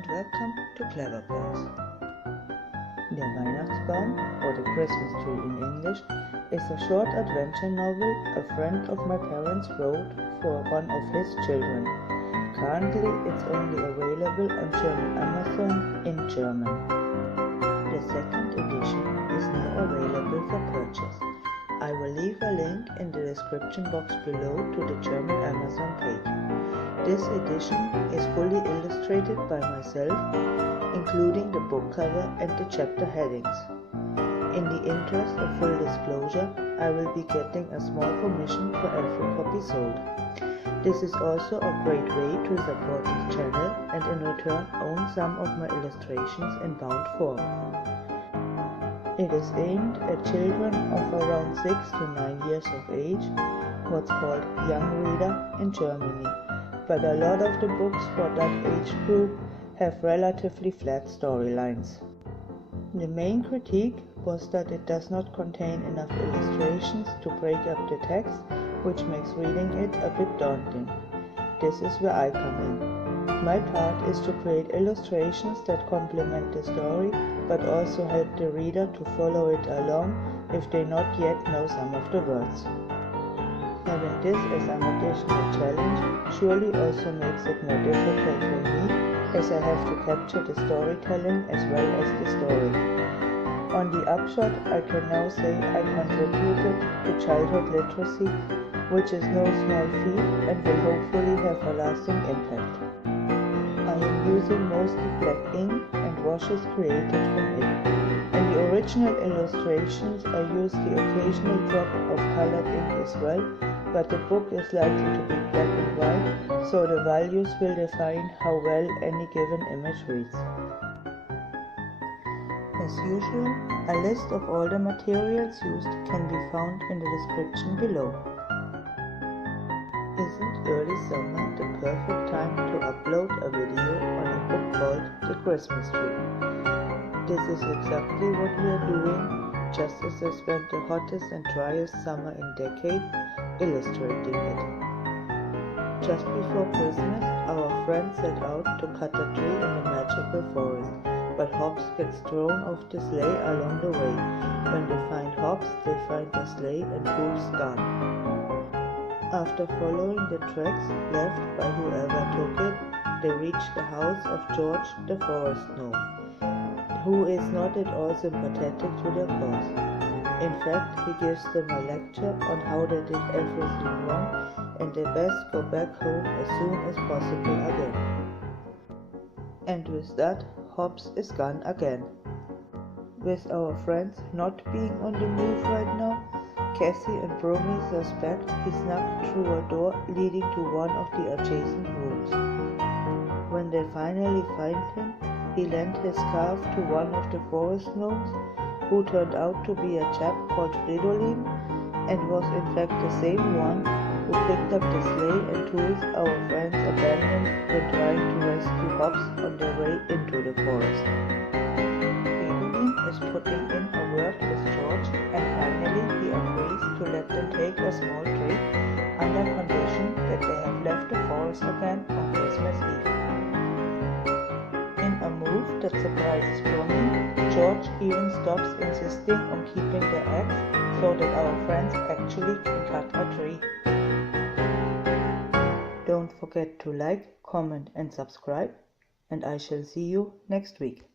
and welcome to Clever Pairs. Der Weihnachtsbaum, or the Christmas tree in English, is a short adventure novel a friend of my parents wrote for one of his children. Currently, it's only available on German Amazon in German. The second edition is now available for purchase. I will leave a link in the description box below to the German Amazon page. This edition is fully illustrated by myself, including the book cover and the chapter headings. In the interest of full disclosure, I will be getting a small commission for every copy sold. This is also a great way to support this channel and in return own some of my illustrations in bound form. It is aimed at children of around 6 to 9 years of age, what's called young reader in Germany, but a lot of the books for that age group have relatively flat storylines. The main critique was that it does not contain enough illustrations to break up the text, which makes reading it a bit daunting. This is where I come in. My part is to create illustrations that complement the story, but also help the reader to follow it along if they not yet know some of the words. Having this as an additional challenge surely also makes it more difficult for me, as I have to capture the storytelling as well as the story. On the upshot, I can now say I contributed to childhood literacy, which is no small feat and will hopefully have a lasting impact. I am using mostly black ink and washes created from it. In the original illustrations I use the occasional drop of colored ink as well, but the book is likely to be black and white, so the values will define how well any given image reads. As usual, a list of all the materials used can be found in the description below. Isn't early summer the perfect time to upload a video on a book called The Christmas Tree? This is exactly what we are doing, just as I spent the hottest and driest summer in decades illustrating it. Just before Christmas, our friends set out to cut a tree in the magical forest, but Hops gets thrown off the sleigh along the way. When they find Hops, they find the sleigh and Boof's gone. After following the tracks left by whoever took it, they reach the house of George the forest gnome, who is not at all sympathetic to their cause. In fact, he gives them a lecture on how they did everything wrong and they best go back home as soon as possible again. And with that, Hops is gone again. With our friends not being on the move right now, Kessie and Brummi suspect he snuck through a door leading to one of the adjacent rooms. When they finally find him, he lent his scarf to one of the forest gnomes, who turned out to be a chap called Fridolin, and was in fact the same one who picked up the sleigh and tools our friends abandoned when trying to rescue Hops on their way into the forest. Fridolin is putting in a word with George, and finally he agrees to let them take a small tree under condition that they have left the forest again on Christmas Eve. In a move that surprises Brummi, George even stops insisting on keeping the axe so that our friends actually can cut a tree. Don't forget to like, comment and subscribe, and I shall see you next week.